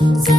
So.